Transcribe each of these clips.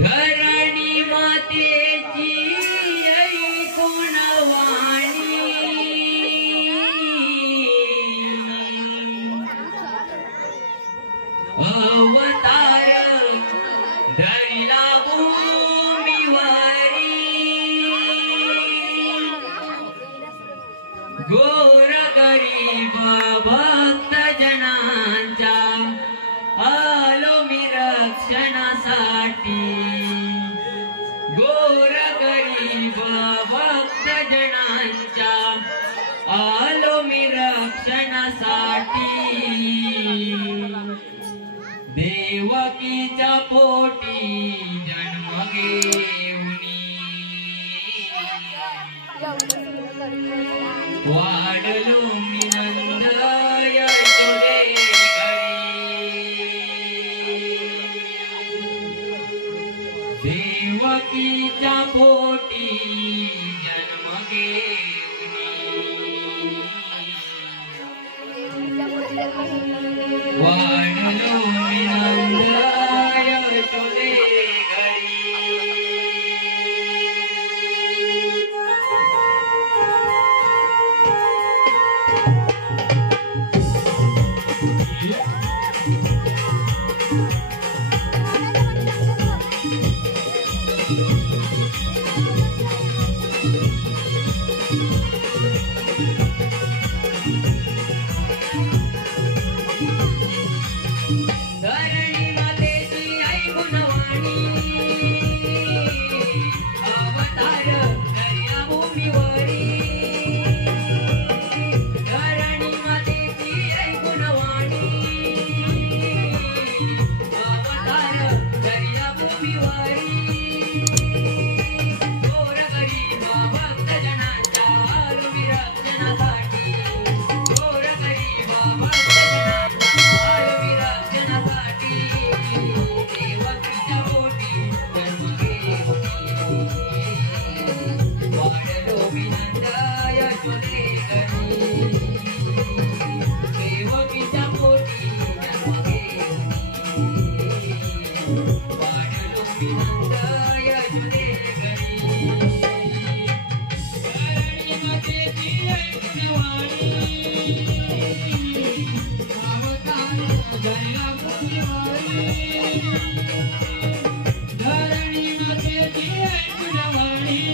धरणी मातेची ऐकून वाणी अवतार धरिला भूमीवरी गोर गरीब भक्त जनांच्या आलो मी रक्षणासाठी गोर गरीब भक्त जनांच्या आलो मी रक्षणासाठी देवकीच्या पोटी जन्म घेऊनी वाढलो मी नंद यशोदे देवकीच्या पोटी जन्म घेऊनी वाढलो मी नंद यशोदे धरणी मातेची ऐकून वाणी अवतार धरिला भूमीवरी धरणी मातेची ऐकून वाणी अवतार धरिला भूमीवरी गोर गरीब भक्त जनांच्या आलो मी रक्षणासाठी गोर गरीब भक्त जनांच्या आलो मी रक्षणासाठी देवकीच्या पोटी जन्म घेऊनी वाढलो मी नंद यशोदे घरी देवकीच्या पोटी जन्म घेऊनी वाढलो मी नंद यशोदे घरी धरणी मातेची ऐकून वाणी अवतार धरिला भूमीवरी धरणी मातेची ऐकून वाणी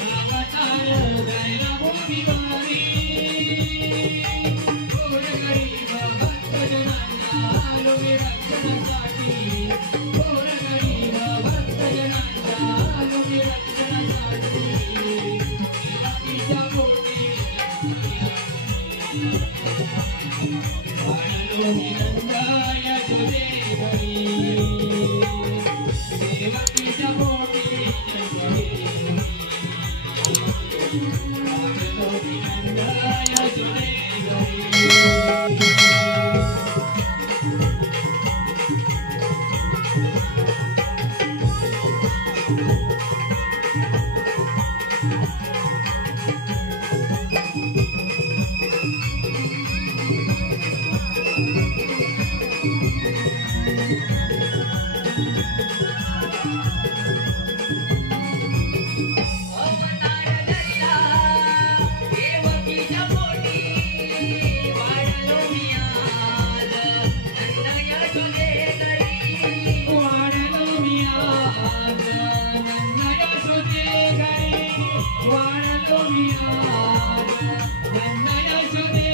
अवतार धरिला भूमीवरी गोर गरीब भक्त जनांच्या आलो मी रक्षणासाठी गोर गरीब भक्त जनांच्या आलो मी रक्षणासाठी देवकीच्या पोटी वाढलो मी नंद यशोदे घरी देवकीच्या पोटी जन्म घेऊनी वाढलो मी नंद यशोदे घरी अवतार धरिला देवकीच्या पोटी वाढलो मी आज नंद यशोदे घरी वाढलो मी आज नंद यशोदे घरी वाढलो मी आज नंद यशोदे